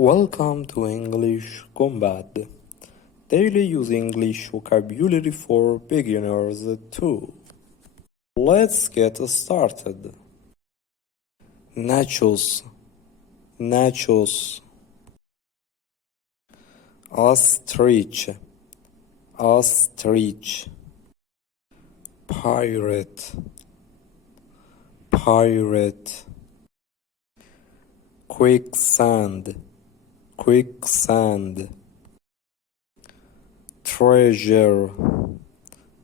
Welcome to English Combat. Daily use English vocabulary for beginners too. Let's get started. Nachos, nachos. Ostrich, ostrich. Pirate, pirate. Quicksand, quicksand. Treasure,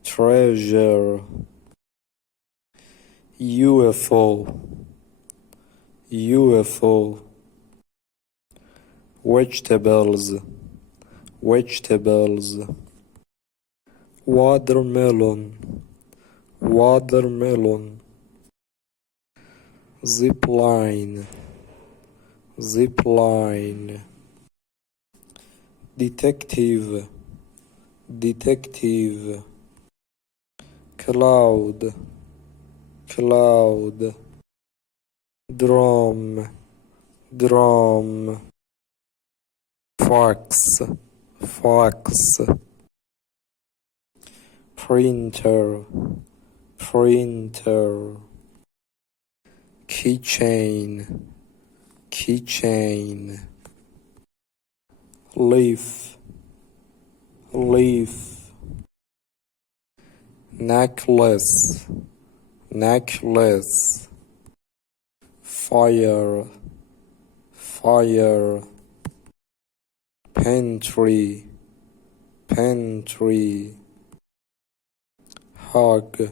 treasure. UFO, UFO. Vegetables, vegetables. Watermelon, watermelon. Zipline, zipline. Detective, detective. Cloud, cloud. Drum, drum. Fox, fox. Printer, printer. Keychain, keychain. Leaf, leaf. Necklace, necklace. Fire, fire. Pantry, pantry. Hug,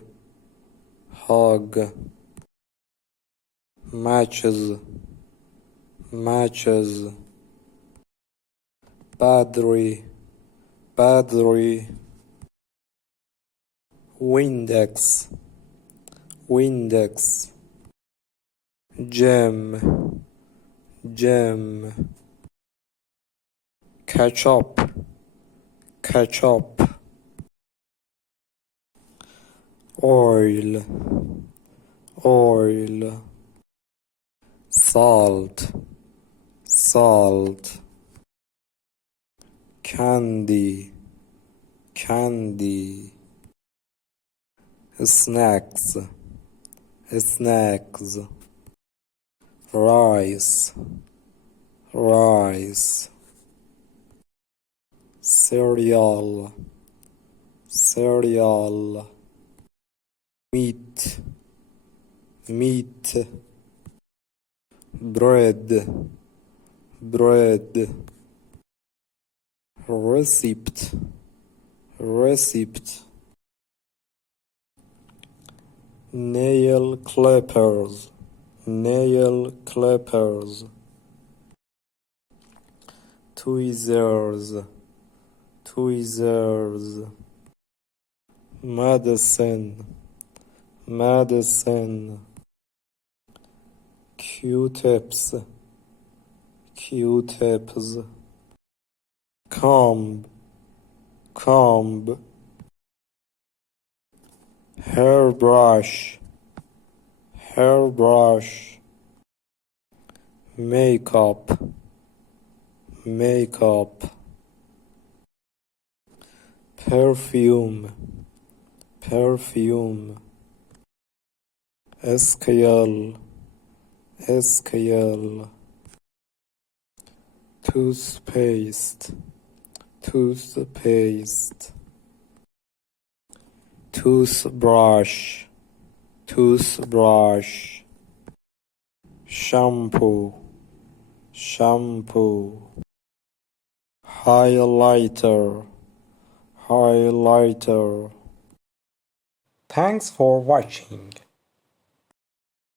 hug. Matches, matches. Battery, battery. Windex, windex. Gem, gem. Ketchup, ketchup. Oil, oil. Salt, salt. Candy, candy. Snacks, snacks. Rice, rice. Cereal, cereal. Meat, meat. Bread, bread. Receipt, receipt. Nail clippers, nail clippers. Tweezers, tweezers. Medicine, medicine. Q-tips, Q-tips. Comb, comb. Hairbrush, hairbrush. Makeup, makeup. Perfume, perfume. Scale, scale. Toothpaste, toothpaste. Toothbrush, toothbrush. Shampoo, shampoo. Highlighter, highlighter. Thanks for watching.